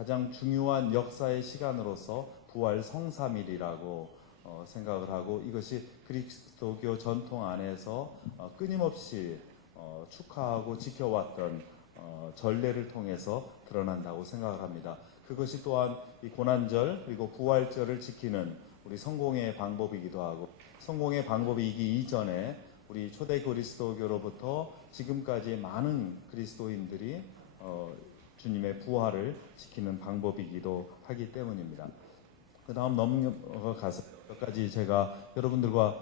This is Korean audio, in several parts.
가장 중요한 역사의 시간으로서 부활 성삼일이라고 생각을 하고, 이것이 그리스도교 전통 안에서 끊임없이 축하하고 지켜왔던 전례를 통해서 드러난다고 생각을 합니다. 그것이 또한 이 고난절 그리고 부활절을 지키는 우리 성공의 방법이기도 하고, 성공의 방법이기 이전에 우리 초대 그리스도교로부터 지금까지 많은 그리스도인들이 주님의 부활을 지키는 방법이기도 하기 때문입니다. 그 다음 넘어가서 몇 가지 제가 여러분들과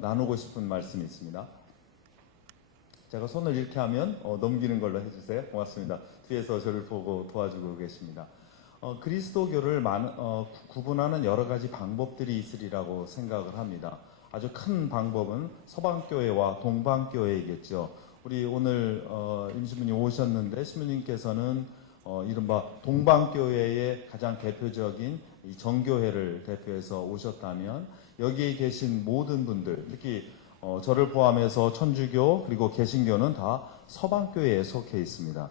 나누고 싶은 말씀이 있습니다. 제가 손을 이렇게 하면 넘기는 걸로 해주세요. 고맙습니다. 뒤에서 저를 보고 도와주고 계십니다. 그리스도교를 구분하는 여러 가지 방법들이 있으리라고 생각을 합니다. 아주 큰 방법은 서방교회와 동방교회이겠죠. 우리 오늘 임시분이 오셨는데 신부님께서는 이른바 동방교회의 가장 대표적인 이 정교회를 대표해서 오셨다면, 여기에 계신 모든 분들, 특히 저를 포함해서 천주교 그리고 개신교는 다 서방교회에 속해 있습니다.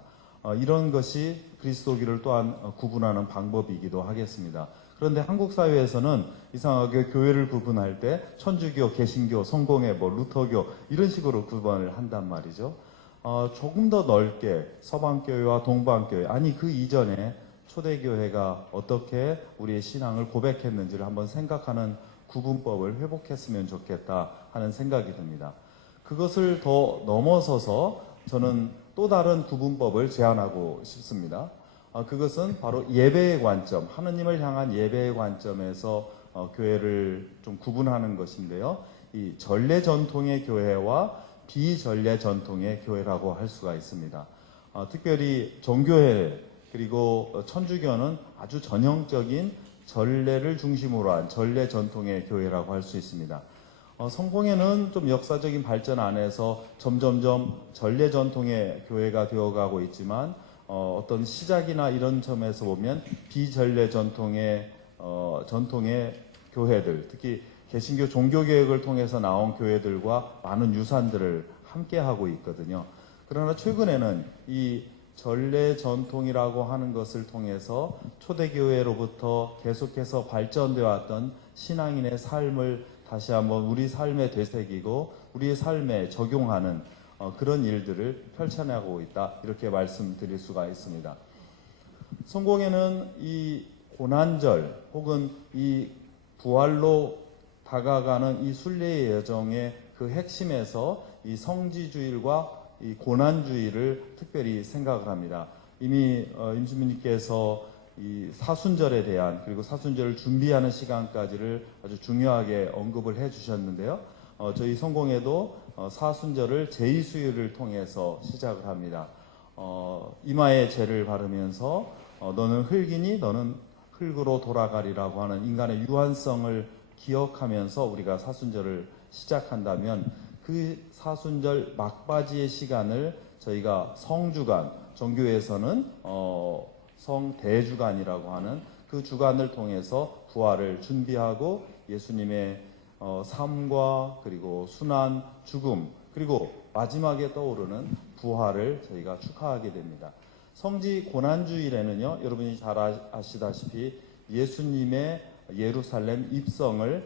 이런 것이 그리스도교를 또한 구분하는 방법이기도 하겠습니다. 그런데 한국 사회에서는 이상하게 교회를 구분할 때 천주교, 개신교, 성공회, 루터교 이런 식으로 구분을 한단 말이죠. 조금 더 넓게 서방교회와 동방교회, 아니 그 이전에 초대교회가 어떻게 우리의 신앙을 고백했는지를 한번 생각하는 구분법을 회복했으면 좋겠다 하는 생각이 듭니다. 그것을 더 넘어서서 저는 또 다른 구분법을 제안하고 싶습니다. 그것은 바로 예배의 관점, 하느님을 향한 예배의 관점에서 교회를 좀 구분하는 것인데요. 이 전례 전통의 교회와 비전례 전통의 교회라고 할 수가 있습니다. 특별히 정교회 그리고 천주교는 아주 전형적인 전례를 중심으로 한 전례 전통의 교회라고 할 수 있습니다. 성공회는 좀 역사적인 발전 안에서 점점점 전례 전통의 교회가 되어가고 있지만, 어떤 시작이나 이런 점에서 보면 비전례 전통의 교회들, 특히 개신교 종교개혁을 통해서 나온 교회들과 많은 유산들을 함께하고 있거든요. 그러나 최근에는 이 전례 전통이라고 하는 것을 통해서 초대교회로부터 계속해서 발전되어 왔던 신앙인의 삶을 다시 한번 우리 삶에 되새기고 우리의 삶에 적용하는 그런 일들을 펼쳐나가고 있다, 이렇게 말씀드릴 수가 있습니다. 성공회는 이 고난절 혹은 이 부활로 다가가는 이 순례의 여정의 그 핵심에서 이 성지주일과 이 고난주의를 특별히 생각을 합니다. 이미 임수민님께서 이 사순절에 대한, 그리고 사순절을 준비하는 시간까지를 아주 중요하게 언급을 해 주셨는데요. 저희 성공회도 사순절을 제2수요일을 통해서 시작을 합니다. 이마에 죄를 바르면서 너는 흙이니 너는 흙으로 돌아가리라고 하는 인간의 유한성을 기억하면서 우리가 사순절을 시작한다면, 그 사순절 막바지의 시간을 저희가 성주간, 정교에서는 성대주간이라고 하는 그 주간을 통해서 부활을 준비하고 예수님의 삶과 그리고 순환, 죽음, 그리고 마지막에 떠오르는 부활을 저희가 축하하게 됩니다. 성지 고난주일에는요, 여러분이 잘 아시다시피 예수님의 예루살렘 입성을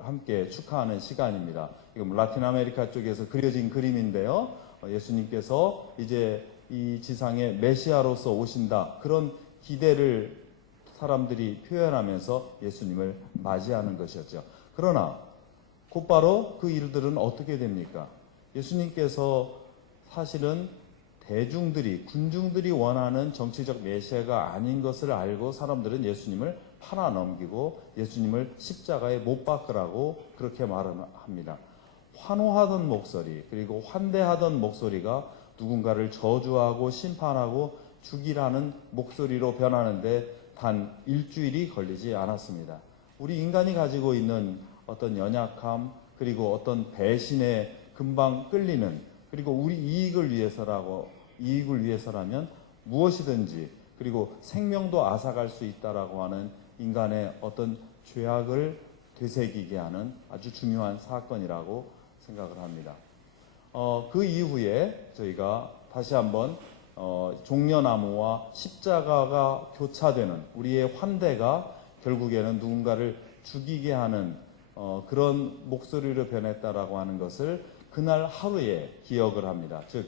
함께 축하하는 시간입니다. 이건 라틴 아메리카 쪽에서 그려진 그림인데요. 예수님께서 이제 이 지상에 메시아로서 오신다, 그런 기대를 사람들이 표현하면서 예수님을 맞이하는 것이었죠. 그러나 곧바로 그 일들은 어떻게 됩니까? 예수님께서 사실은 대중들이, 군중들이 원하는 정치적 메시아가 아닌 것을 알고 사람들은 예수님을 팔아넘기고 예수님을 십자가에 못 박으라고 그렇게 말합니다. 환호하던 목소리, 그리고 환대하던 목소리가 누군가를 저주하고 심판하고 죽이라는 목소리로 변하는데 단 일주일이 걸리지 않았습니다. 우리 인간이 가지고 있는 어떤 연약함, 그리고 어떤 배신에 금방 끌리는, 그리고 우리 이익을 위해서라면 무엇이든지, 그리고 생명도 앗아갈 수 있다라고 하는 인간의 어떤 죄악을 되새기게 하는 아주 중요한 사건이라고 생각을 합니다. 그 이후에 저희가 다시 한번 종려나무와 십자가가 교차되는 우리의 환대가 결국에는 누군가를 죽이게 하는 그런 목소리로 변했다라고 하는 것을 그날 하루에 기억을 합니다. 즉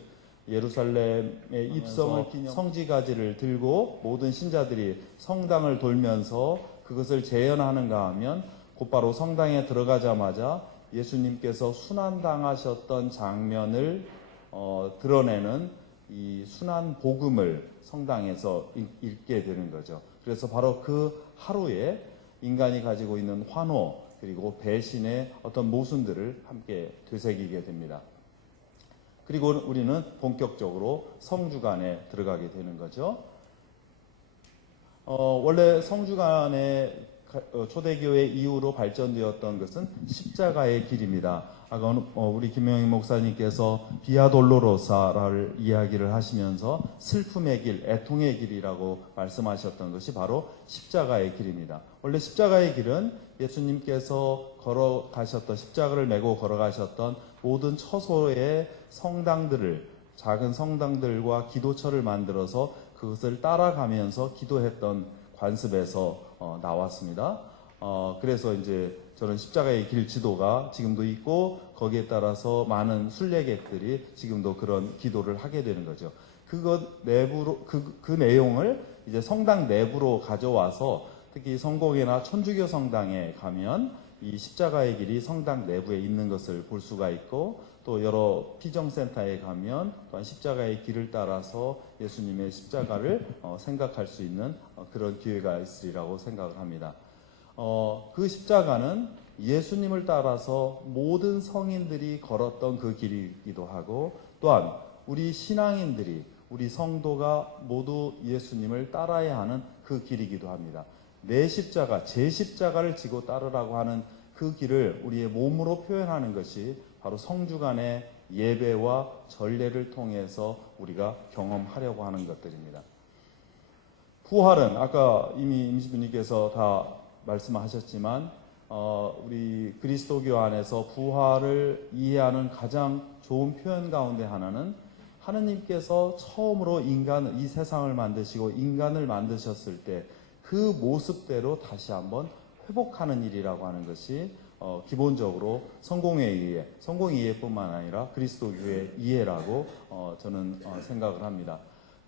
예루살렘의 입성을 기념 성지가지를 들고 모든 신자들이 성당을 돌면서 그것을 재현하는가 하면 곧바로 성당에 들어가자마자 예수님께서 순환당하셨던 장면을 드러내는 이 순환 복음을 성당에서 읽게 되는 거죠. 그래서 바로 그 하루에 인간이 가지고 있는 환호 그리고 배신의 어떤 모순들을 함께 되새기게 됩니다. 그리고 우리는 본격적으로 성주간에 들어가게 되는 거죠. 원래 성주간의 초대교회 이후로 발전되었던 것은 십자가의 길입니다. 아까 우리 김영희 목사님께서 비아 돌로로사를 이야기를 하시면서 슬픔의 길, 애통의 길이라고 말씀하셨던 것이 바로 십자가의 길입니다. 원래 십자가의 길은 예수님께서 걸어가셨던 십자가를 메고 걸어가셨던 모든 처소의 성당들을 작은 성당들과 기도처를 만들어서 그것을 따라가면서 기도했던 관습에서 나왔습니다. 그래서 이제 저는 십자가의 길 지도가 지금도 있고 거기에 따라서 많은 순례객들이 지금도 그런 기도를 하게 되는 거죠. 그것 내부로 그 내용을 이제 성당 내부로 가져와서 특히 성공회나 천주교 성당에 가면 이 십자가의 길이 성당 내부에 있는 것을 볼 수가 있고 또 여러 피정센터에 가면 또한 십자가의 길을 따라서 예수님의 십자가를 생각할 수 있는 그런 기회가 있으리라고 생각을 합니다. 그 십자가는 예수님을 따라서 모든 성인들이 걸었던 그 길이기도 하고 또한 우리 신앙인들이 우리 성도가 모두 예수님을 따라야 하는 그 길이기도 합니다. 내 십자가, 제 십자가를 지고 따르라고 하는 그 길을 우리의 몸으로 표현하는 것이 바로 성주간의 예배와 전례를 통해서 우리가 경험하려고 하는 것들입니다. 부활은 아까 이미 임시부님께서 다 말씀하셨지만 우리 그리스도교 안에서 부활을 이해하는 가장 좋은 표현 가운데 하나는 하느님께서 처음으로 이 세상을 만드시고 인간을 만드셨을 때 그 모습대로 다시 한번 회복하는 일이라고 하는 것이 기본적으로 성공의 이해뿐만 아니라 그리스도교의 이해라고 저는 생각을 합니다.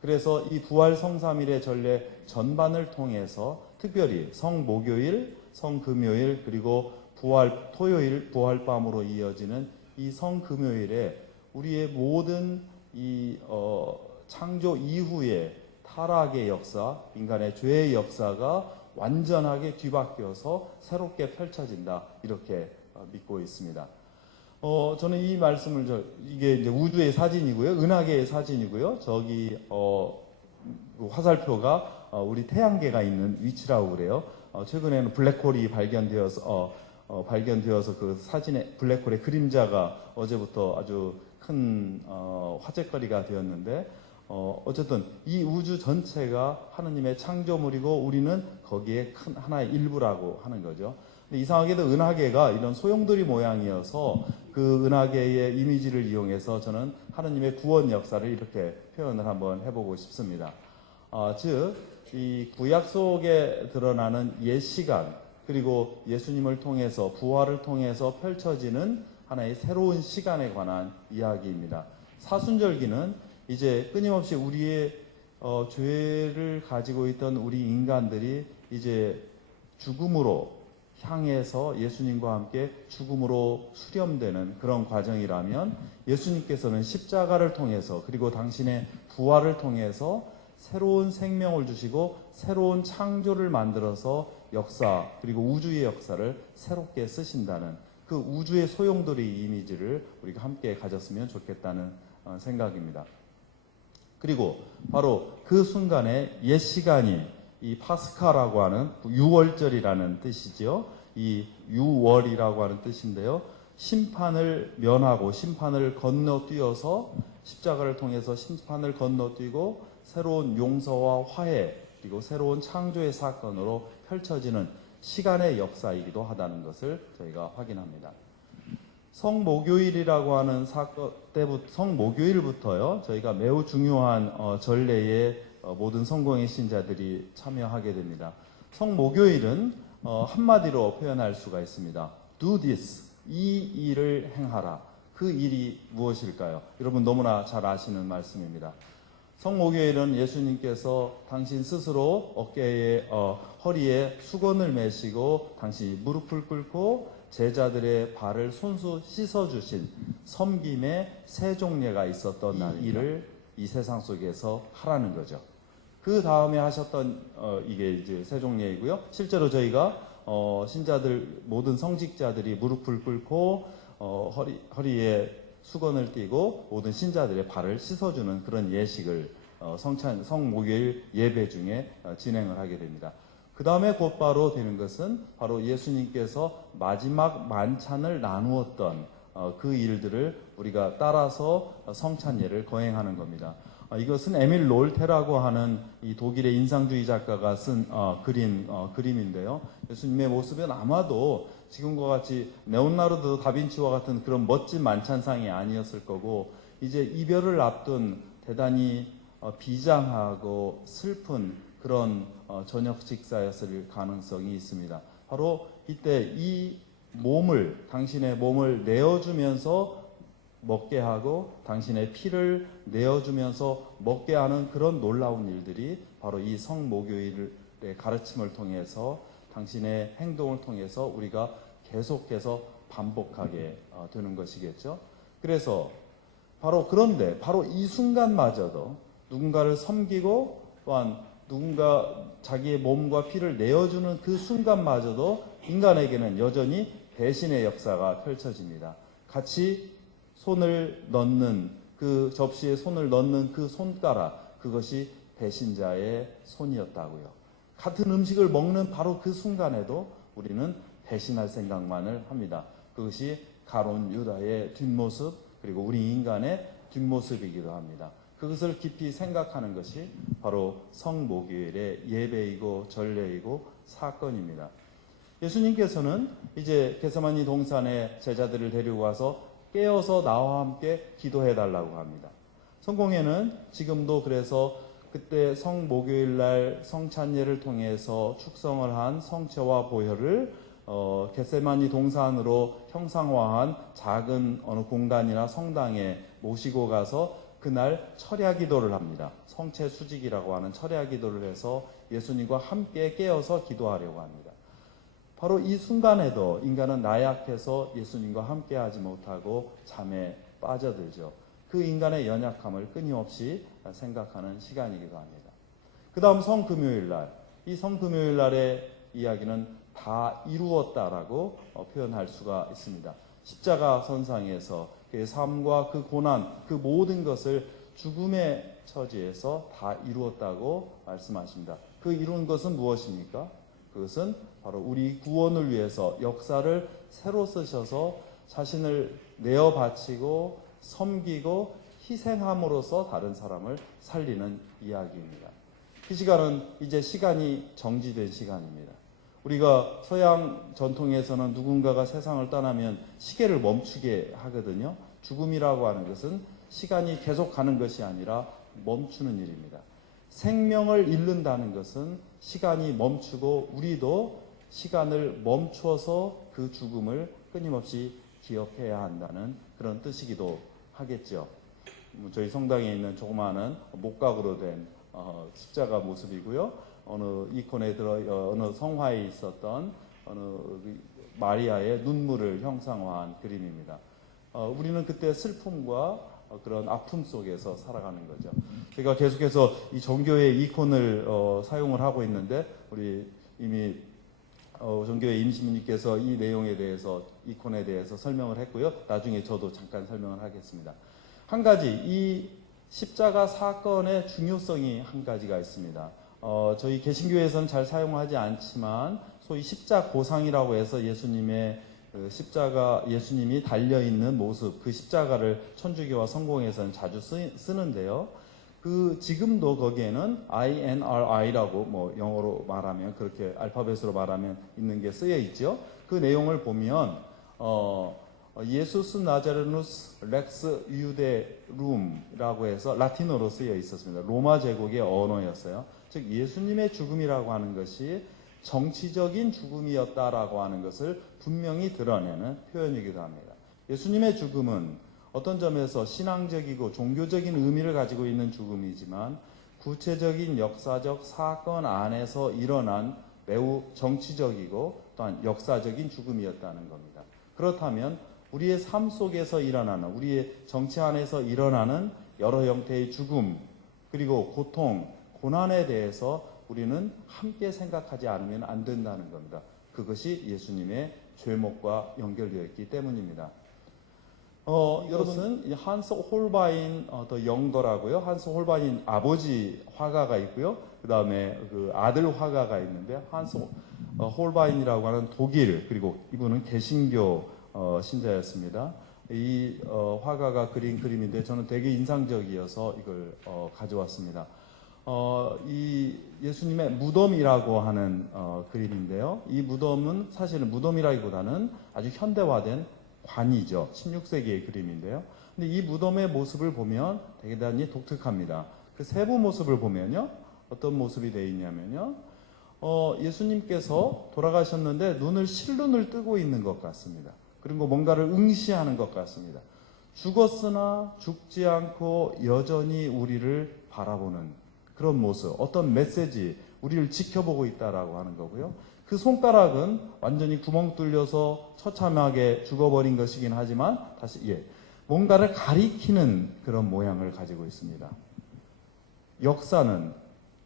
그래서 이 부활 성삼일의 전례 전반을 통해서 특별히 성목요일, 성금요일 그리고 부활 토요일, 부활밤으로 이어지는 이 성금요일에 우리의 모든 이 창조 이후의 타락의 역사, 인간의 죄의 역사가 완전하게 뒤바뀌어서 새롭게 펼쳐진다 이렇게 믿고 있습니다. 저는 이 말씀을 이게 이제 우주의 사진이고요, 은하계의 사진이고요. 저기 화살표가 우리 태양계가 있는 위치라고 그래요. 최근에는 블랙홀이 발견되어서 그 사진에 블랙홀의 그림자가 어제부터 아주 큰 화제거리가 되었는데. 어쨌든 이 우주 전체가 하느님의 창조물이고 우리는 거기에 큰 하나의 일부라고 하는 거죠. 근데 이상하게도 은하계가 이런 소용돌이 모양이어서 그 은하계의 이미지를 이용해서 저는 하느님의 구원 역사를 이렇게 표현을 한번 해보고 싶습니다. 즉, 이 구약 속에 드러나는 옛 시간 그리고 예수님을 통해서 부활을 통해서 펼쳐지는 하나의 새로운 시간에 관한 이야기입니다. 사순절기는 이제 끊임없이 우리의 죄를 가지고 있던 우리 인간들이 이제 죽음으로 향해서 예수님과 함께 죽음으로 수렴되는 그런 과정이라면 예수님께서는 십자가를 통해서 그리고 당신의 부활을 통해서 새로운 생명을 주시고 새로운 창조를 만들어서 역사 그리고 우주의 역사를 새롭게 쓰신다는 그 우주의 소용돌이 이미지를 우리가 함께 가졌으면 좋겠다는 생각입니다. 그리고 바로 그 순간에 옛 시간이 이 파스카라고 하는 6월절이라는 뜻이죠. 이 6월이라고 하는 뜻인데요. 심판을 면하고 심판을 건너뛰어서 십자가를 통해서 심판을 건너뛰고 새로운 용서와 화해 그리고 새로운 창조의 사건으로 펼쳐지는 시간의 역사이기도 하다는 것을 저희가 확인합니다. 성목요일이라고 하는 사건 때부터, 성목요일부터요, 저희가 매우 중요한 전례에 모든 성공의 신자들이 참여하게 됩니다. 성목요일은 한마디로 표현할 수가 있습니다. Do this, 이 일을 행하라. 그 일이 무엇일까요? 여러분 너무나 잘 아시는 말씀입니다. 성목요일은 예수님께서 당신 스스로 어깨에 허리에 수건을 매시고 당신이 무릎을 꿇고 제자들의 발을 손수 씻어주신 섬김의 세종례가 있었던 날, 일을 이 세상 속에서 하라는 거죠. 그 다음에 하셨던 이게 이제 세종례이고요. 실제로 저희가 신자들 모든 성직자들이 무릎을 꿇고 허리에 수건을 띠고 모든 신자들의 발을 씻어주는 그런 예식을 성목요일 예배 중에 진행을 하게 됩니다. 그 다음에 곧바로 되는 것은 바로 예수님께서 마지막 만찬을 나누었던 그 일들을 우리가 따라서 성찬예를 거행하는 겁니다. 이것은 에밀 롤테라고 하는 이 독일의 인상주의 작가가 쓴 그림인데요. 예수님의 모습은 아마도 지금과 같이 레오나르도 다빈치와 같은 그런 멋진 만찬상이 아니었을 거고, 이제 이별을 앞둔 대단히 비장하고 슬픈 그런 저녁 식사였을 가능성이 있습니다. 바로 이때 이 당신의 몸을 내어주면서 먹게 하고 당신의 피를 내어주면서 먹게 하는 그런 놀라운 일들이 바로 이 성목요일의 가르침을 통해서, 당신의 행동을 통해서 우리가 계속해서 반복하게 되는 것이겠죠. 그래서 그런데 바로 이 순간마저도 누군가를 섬기고 또한 누군가 자기의 몸과 피를 내어주는 그 순간마저도 인간에게는 여전히 배신의 역사가 펼쳐집니다. 같이 손을 넣는, 그 접시에 손을 넣는 그 손가락, 그것이 배신자의 손이었다고요. 같은 음식을 먹는 바로 그 순간에도 우리는 배신할 생각만을 합니다. 그것이 가룟 유다의 뒷모습, 그리고 우리 인간의 뒷모습이기도 합니다. 그것을 깊이 생각하는 것이 바로 성목요일의 예배이고 전례이고 사건입니다. 예수님께서는 이제 게세마니 동산에 제자들을 데리고 와서 깨어서 나와 함께 기도해달라고 합니다. 성공회는 지금도 그래서 그때 성목요일날 성찬예를 통해서 축성을 한 성체와 보혈을 겟세마니 동산으로 형상화한 작은 어느 공간이나 성당에 모시고 가서 그날 철야 기도를 합니다. 성체 수직이라고 하는 철야 기도를 해서 예수님과 함께 깨어서 기도하려고 합니다. 바로 이 순간에도 인간은 나약해서 예수님과 함께 하지 못하고 잠에 빠져들죠. 그 인간의 연약함을 끊임없이 생각하는 시간이기도 합니다. 그 다음 성금요일날, 이 성금요일날의 이야기는 다 이루었다라고 표현할 수가 있습니다. 십자가 선상에서 그의 삶과 그 고난, 그 모든 것을 죽음의 처지에서 다 이루었다고 말씀하십니다. 그 이룬 것은 무엇입니까? 그것은 바로 우리 구원을 위해서 역사를 새로 쓰셔서 자신을 내어 바치고 섬기고 희생함으로써 다른 사람을 살리는 이야기입니다. 그 시간은 이제 시간이 정지된 시간입니다. 우리가 서양 전통에서는 누군가가 세상을 떠나면 시계를 멈추게 하거든요. 죽음이라고 하는 것은 시간이 계속 가는 것이 아니라 멈추는 일입니다. 생명을 잃는다는 것은 시간이 멈추고 우리도 시간을 멈춰서 그 죽음을 끊임없이 기억해야 한다는 그런 뜻이기도 하겠죠. 저희 성당에 있는 조그마한 목각으로 된 십자가 모습이고요. 어느 이콘에 어느 성화에 있었던 어느 마리아의 눈물을 형상화한 그림입니다. 우리는 그때 슬픔과 그런 아픔 속에서 살아가는 거죠. 제가 계속해서 이 정교회 이콘을 사용을 하고 있는데 우리 이미 정교회 임시민님께서 이 내용에 대해서 이콘에 대해서 설명을 했고요. 나중에 저도 잠깐 설명을 하겠습니다. 한 가지 이 십자가 사건의 중요성이 한 가지가 있습니다. 저희 개신교에서는 잘 사용하지 않지만 소위 십자고상이라고 해서 예수님의 예수님이 달려있는 모습, 그 십자가를 천주교와 성공에서는 자주 쓰는데요. 지금도 거기에는 INRI라고 영어로 말하면, 그렇게 알파벳으로 말하면 있는 게 쓰여 있죠. 그 내용을 보면, 예수스 나자레누스 렉스 유데룸이라고 해서 라틴어로 쓰여 있었습니다. 로마 제국의 언어였어요. 즉 예수님의 죽음이라고 하는 것이 정치적인 죽음이었다라고 하는 것을 분명히 드러내는 표현이기도 합니다. 예수님의 죽음은 어떤 점에서 신앙적이고 종교적인 의미를 가지고 있는 죽음이지만 구체적인 역사적 사건 안에서 일어난 매우 정치적이고 또한 역사적인 죽음이었다는 겁니다. 그렇다면 우리의 삶 속에서 일어나는, 우리의 정치 안에서 일어나는 여러 형태의 죽음, 그리고 고통, 고난에 대해서 우리는 함께 생각하지 않으면 안 된다는 겁니다. 그것이 예수님의 죄목과 연결되어 있기 때문입니다. 여러분은 한스 홀바인 더 영더라고요. 한스 홀바인 아버지 화가가 있고요. 그 다음에 그 아들 화가가 있는데, 한스 홀바인이라고 하는 독일, 그리고 이분은 개신교 신자였습니다. 이 화가가 그린 그림인데 저는 되게 인상적이어서 이걸 가져왔습니다. 이 예수님의 무덤이라고 하는 그림인데요. 이 무덤은 사실은 무덤이라기보다는 아주 현대화된 관이죠. 16세기의 그림인데요. 근데 이 무덤의 모습을 보면 대단히 독특합니다. 그 세부 모습을 보면요, 어떤 모습이 되어 있냐면요, 예수님께서 돌아가셨는데 눈을 실눈을 뜨고 있는 것 같습니다. 그리고 뭔가를 응시하는 것 같습니다. 죽었으나 죽지 않고 여전히 우리를 바라보는 그런 모습, 어떤 메시지, 우리를 지켜보고 있다라고 하는 거고요. 그 손가락은 완전히 구멍 뚫려서 처참하게 죽어버린 것이긴 하지만 다시 뭔가를 가리키는 그런 모양을 가지고 있습니다. 역사는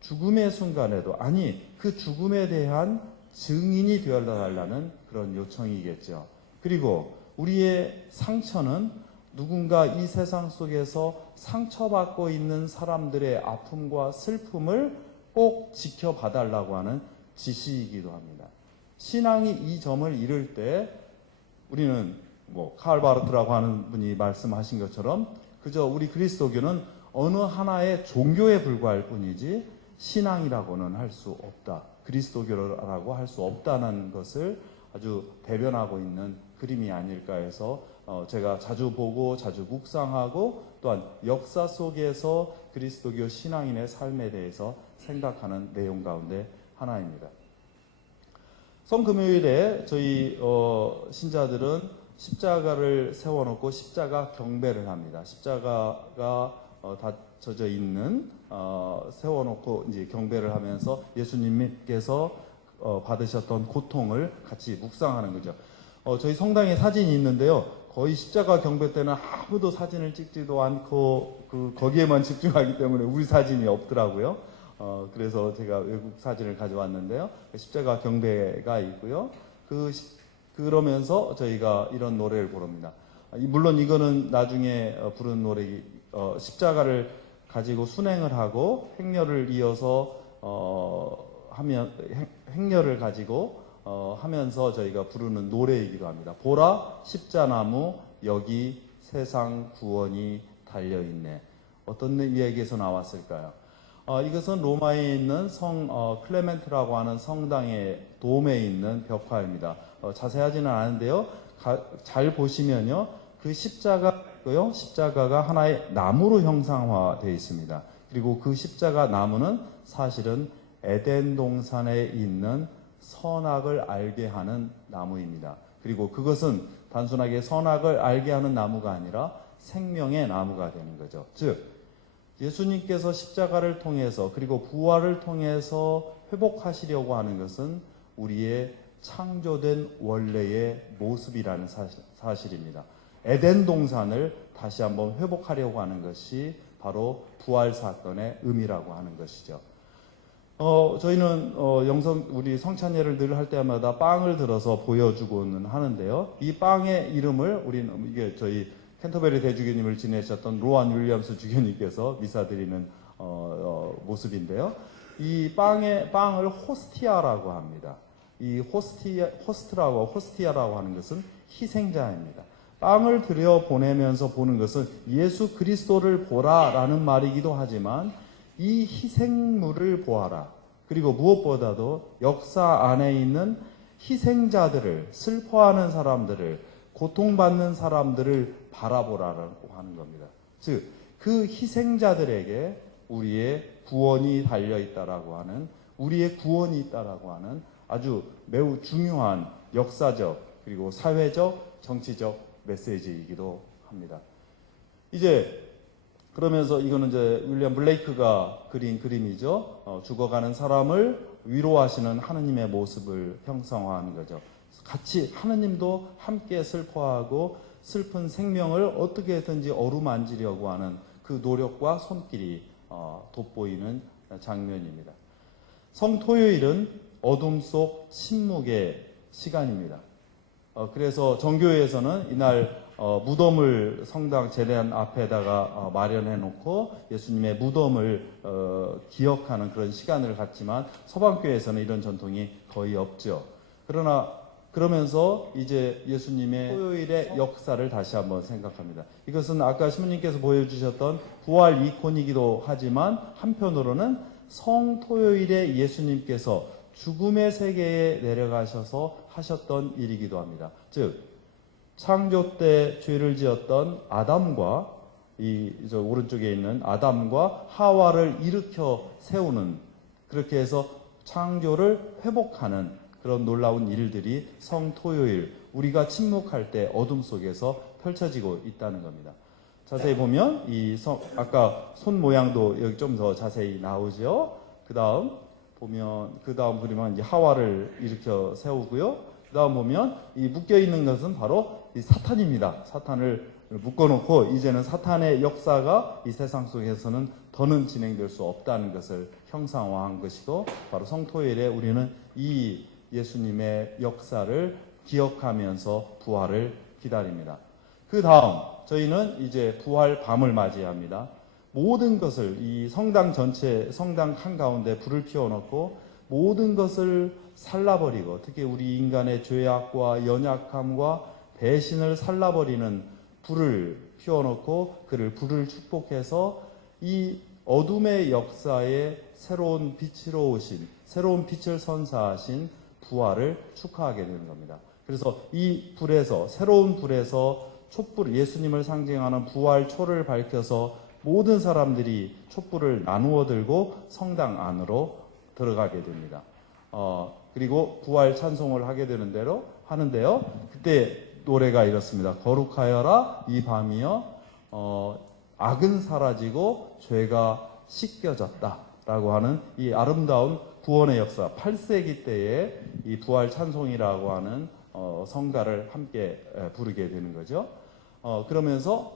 죽음의 순간에도, 아니 그 죽음에 대한 증인이 되어달라는 그런 요청이겠죠. 그리고 우리의 상처는 누군가 이 세상 속에서 상처받고 있는 사람들의 아픔과 슬픔을 꼭 지켜봐달라고 하는 지시이기도 합니다. 신앙이 이 점을 이룰 때 우리는 칼 바르트라고 하는 분이 말씀하신 것처럼 그저 우리 그리스도교는 어느 하나의 종교에 불과할 뿐이지 신앙이라고는 할 수 없다. 그리스도교라고 할 수 없다는 것을 아주 대변하고 있는 그림이 아닐까 해서 제가 자주 보고 자주 묵상하고 또한 역사 속에서 그리스도교 신앙인의 삶에 대해서 생각하는 내용 가운데 하나입니다. 성금요일에 저희 신자들은 십자가를 세워놓고 십자가 경배를 합니다. 십자가가 다 젖어 있는 세워놓고 이제 경배를 하면서 예수님께서 받으셨던 고통을 같이 묵상하는 거죠. 저희 성당에 사진이 있는데요. 거의 십자가 경배 때는 아무도 사진을 찍지도 않고 거기에만 집중하기 때문에 우리 사진이 없더라고요. 그래서 제가 외국 사진을 가져왔는데요. 십자가 경배가 있고요. 그러면서 저희가 이런 노래를 부릅니다. 물론 이거는 나중에 부른 노래, 십자가를 가지고 순행을 하고 행렬을 이어서 행렬을 가지고 하면서 저희가 부르는 노래이기도 합니다. 보라 십자나무 여기 세상 구원이 달려있네. 어떤 이야기에서 나왔을까요? 이것은 로마에 있는 성 클레멘트라고 하는 성당의 돔에 있는 벽화입니다. 자세하지는 않은데요. 잘 보시면요, 그 십자가고요. 십자가가 하나의 나무로 형상화되어 있습니다. 그리고 그 십자가 나무는 사실은 에덴 동산에 있는 선악을 알게 하는 나무입니다. 그리고 그것은 단순하게 선악을 알게 하는 나무가 아니라 생명의 나무가 되는 거죠. 즉 예수님께서 십자가를 통해서 그리고 부활을 통해서 회복하시려고 하는 것은 우리의 창조된 원래의 모습이라는 사실입니다. 에덴 동산을 다시 한번 회복하려고 하는 것이 바로 부활 사건의 의미라고 하는 것이죠. 저희는 우리 성찬예를 늘 할 때마다 빵을 들어서 보여주고는 하는데요. 이 빵의 이름을 우리는 이게 저희 캔터베리 대주교님을 지내셨던 로안 윌리엄스 주교님께서 미사 드리는 모습인데요. 이 빵을 호스티아라고 합니다. 이 호스티아라고 하는 것은 희생자입니다. 빵을 들여 보내면서 보는 것은 예수 그리스도를 보라라는 말이기도 하지만 이 희생물을 보아라. 그리고 무엇보다도 역사 안에 있는 희생자들을, 슬퍼하는 사람들을, 고통받는 사람들을 바라보라고 하는 겁니다. 즉, 그 희생자들에게 우리의 구원이 달려있다라고 하는, 우리의 구원이 있다라고 하는 아주 매우 중요한 역사적 그리고 사회적, 정치적 메시지이기도 합니다. 이제 그러면서 이거는 이제 윌리엄 블레이크가 그린 그림이죠. 죽어가는 사람을 위로하시는 하느님의 모습을 형상화하는 거죠. 같이 하느님도 함께 슬퍼하고 슬픈 생명을 어떻게든지 어루만지려고 하는 그 노력과 손길이 돋보이는 장면입니다. 성토요일은 어둠 속 침묵의 시간입니다. 그래서 정교회에서는 이날 무덤을 성당 제단 앞에다가 마련해 놓고 예수님의 무덤을 기억하는 그런 시간을 갖지만 서방교회에서는 이런 전통이 거의 없죠. 그러면서 이제 예수님의 토요일의 역사를 다시 한번 생각합니다. 이것은 아까 신부님께서 보여주셨던 부활 이콘이기도 하지만 한편으로는 성토요일에 예수님께서 죽음의 세계에 내려가셔서 하셨던 일이기도 합니다. 즉 창조 때 죄를 지었던 아담과 저 오른쪽에 있는 아담과 하와를 일으켜 세우는, 그렇게 해서 창조를 회복하는 그런 놀라운 일들이 성토요일, 우리가 침묵할 때 어둠 속에서 펼쳐지고 있다는 겁니다. 자세히 보면 아까 손 모양도 여기 좀 더 자세히 나오죠. 그 다음 그리면 이제 하와를 일으켜 세우고요. 그 다음 보면 이 묶여 있는 것은 바로 이 사탄입니다. 사탄을 묶어놓고 이제는 사탄의 역사가 이 세상 속에서는 더는 진행될 수 없다는 것을 형상화한 것이고, 바로 성토요일에 우리는 이 예수님의 역사를 기억하면서 부활을 기다립니다. 그 다음 저희는 이제 부활 밤을 맞이합니다. 모든 것을 이 성당 전체, 성당 한가운데 불을 피워놓고 모든 것을 살라버리고, 특히 우리 인간의 죄악과 연약함과 배신을 살라버리는 불을 피워놓고 불을 축복해서 이 어둠의 역사에 새로운 빛으로 오신, 새로운 빛을 선사하신 부활을 축하하게 되는 겁니다. 그래서 이 불에서, 새로운 불에서 촛불, 예수님을 상징하는 부활초를 밝혀서 모든 사람들이 촛불을 나누어 들고 성당 안으로 들어가게 됩니다. 그리고 부활 찬송을 하는데요. 그때 노래가 이렇습니다. 거룩하여라 이 밤이여, 악은 사라지고 죄가 씻겨졌다 라고 하는 이 아름다운 구원의 역사, 8세기 때의 이 부활 찬송이라고 하는 성가를 함께 부르게 되는 거죠. 그러면서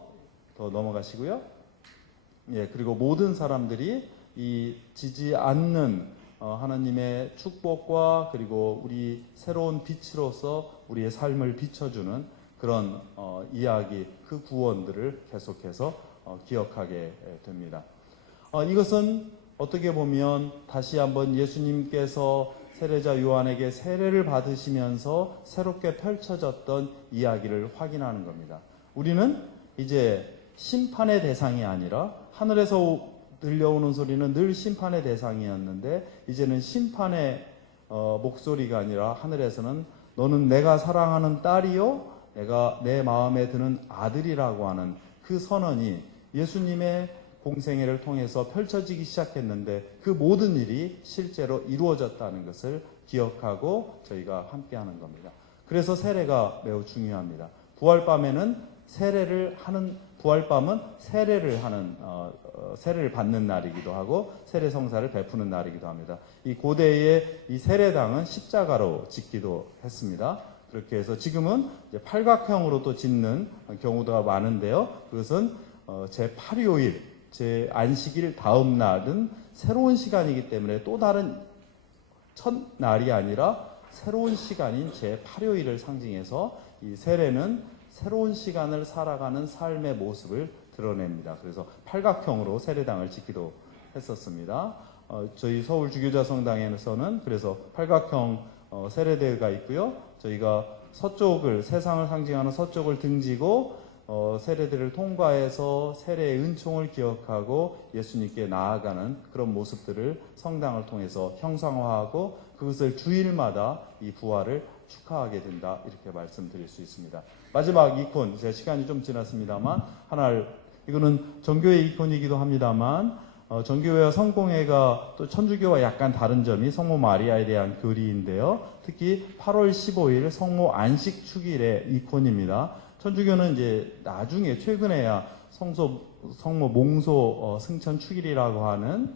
더 넘어가시고요. 예, 그리고 모든 사람들이 이 지지 않는 하나님의 축복과 그리고 우리 새로운 빛으로서 우리의 삶을 비춰주는 그런 이야기, 그 구원들을 계속해서 기억하게 됩니다. 이것은 어떻게 보면 다시 한번 예수님께서 세례자 요한에게 세례를 받으시면서 새롭게 펼쳐졌던 이야기를 확인하는 겁니다. 우리는 이제 심판의 대상이 아니라, 하늘에서 들려오는 소리는 늘 심판의 대상이었는데 이제는 심판의 목소리가 아니라 하늘에서는 너는 내가 사랑하는 딸이요 내가 내 마음에 드는 아들이라고 하는 그 선언이 예수님의 공생애를 통해서 펼쳐지기 시작했는데, 그 모든 일이 실제로 이루어졌다는 것을 기억하고 저희가 함께하는 겁니다. 그래서 세례가 매우 중요합니다. 부활밤은 세례를 받는 날이기도 하고 세례 성사를 베푸는 날이기도 합니다. 이 고대의 이 세례당은 십자가로 짓기도 했습니다. 그렇게 해서 지금은 이제 팔각형으로 또 짓는 경우가 많은데요. 그것은 제8요일, 제 안식일 다음 날은 새로운 시간이기 때문에 또 다른 첫날이 아니라 새로운 시간인 제8요일을 상징해서 이 세례는 새로운 시간을 살아가는 삶의 모습을 드러냅니다. 그래서 팔각형으로 세례당을 짓기도 했었습니다. 저희 서울 주교자 성당에서는 그래서 팔각형 세례대가 있고요. 저희가 세상을 상징하는 서쪽을 등지고 세례대를 통과해서 세례의 은총을 기억하고 예수님께 나아가는 그런 모습들을 성당을 통해서 형상화하고 그것을 주일마다 이 부활을 축하하게 된다 이렇게 말씀드릴 수 있습니다. 마지막 이콘, 제 시간이 좀 지났습니다만 이거는 정교회 이콘이기도 합니다만 정교회와 성공회가 또 천주교와 약간 다른 점이 성모 마리아에 대한 교리인데요. 특히 8월 15일 성모 안식 축일의 이콘입니다. 천주교는 이제 나중에 최근에야 성모 몽소 승천 축일이라고 하는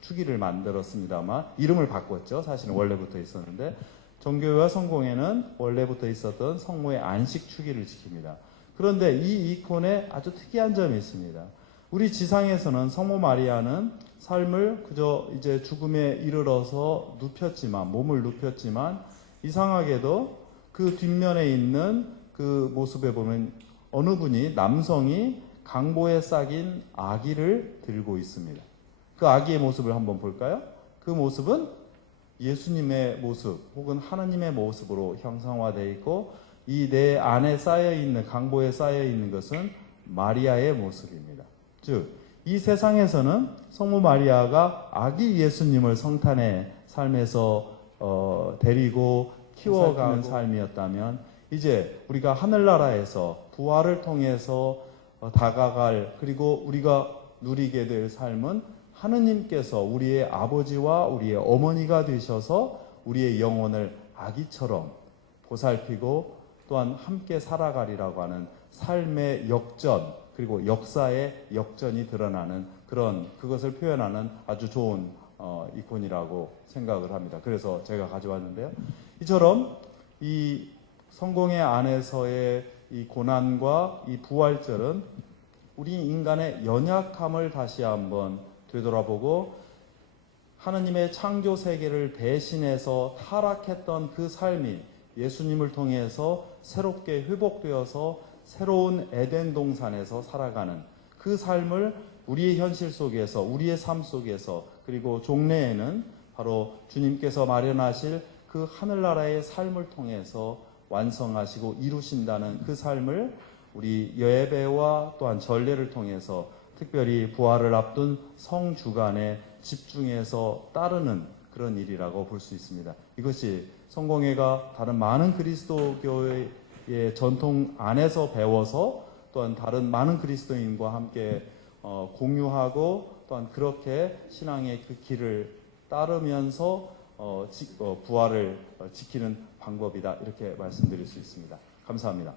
축일을 만들었습니다만 이름을 바꿨죠. 사실은 원래부터 있었는데 정교회와 성공회는 원래부터 있었던 성모의 안식 축일을 지킵니다. 그런데 이 이콘에 아주 특이한 점이 있습니다. 우리 지상에서는 성모 마리아는 삶을 그저 이제 죽음에 이르러서 몸을 눕혔지만 이상하게도 그 뒷면에 있는 그 모습에 보면 어느 분이 남성이 강보에 싹인 아기를 들고 있습니다. 그 아기의 모습을 한번 볼까요? 그 모습은 예수님의 모습 혹은 하나님의 모습으로 형상화되어 있고 이 내 안에 쌓여있는 강보에 쌓여있는 것은 마리아의 모습입니다. 즉 이 세상에서는 성모 마리아가 아기 예수님을 성탄의 삶에서 데리고 키워가는 삶이었다면 이제 우리가 하늘나라에서 부활을 통해서 다가갈 그리고 우리가 누리게 될 삶은 하느님께서 우리의 아버지와 우리의 어머니가 되셔서 우리의 영혼을 아기처럼 보살피고 또한 함께 살아가리라고 하는 삶의 역전 그리고 역사의 역전이 드러나는 그것을 표현하는 아주 좋은 이콘이라고 생각을 합니다. 그래서 제가 가져왔는데요. 이처럼 이 성공회 안에서의 이 고난과 이 부활절은 우리 인간의 연약함을 다시 한번 되돌아보고 하느님의 창조 세계를 배신해서 타락했던 그 삶이 예수님을 통해서 새롭게 회복되어서 새로운 에덴 동산에서 살아가는 그 삶을 우리의 현실 속에서 우리의 삶 속에서 그리고 종래에는 바로 주님께서 마련하실 그 하늘나라의 삶을 통해서 완성하시고 이루신다는 그 삶을 우리 예배와 또한 전례를 통해서 특별히 부활을 앞둔 성주간에 집중해서 따르는 그런 일이라고 볼 수 있습니다. 이것이 성공회가 다른 많은 그리스도교의 전통 안에서 배워서 또한 다른 많은 그리스도인과 함께 공유하고 또한 그렇게 신앙의 그 길을 따르면서 부활을 지키는 방법이다 이렇게 말씀드릴 수 있습니다. 감사합니다.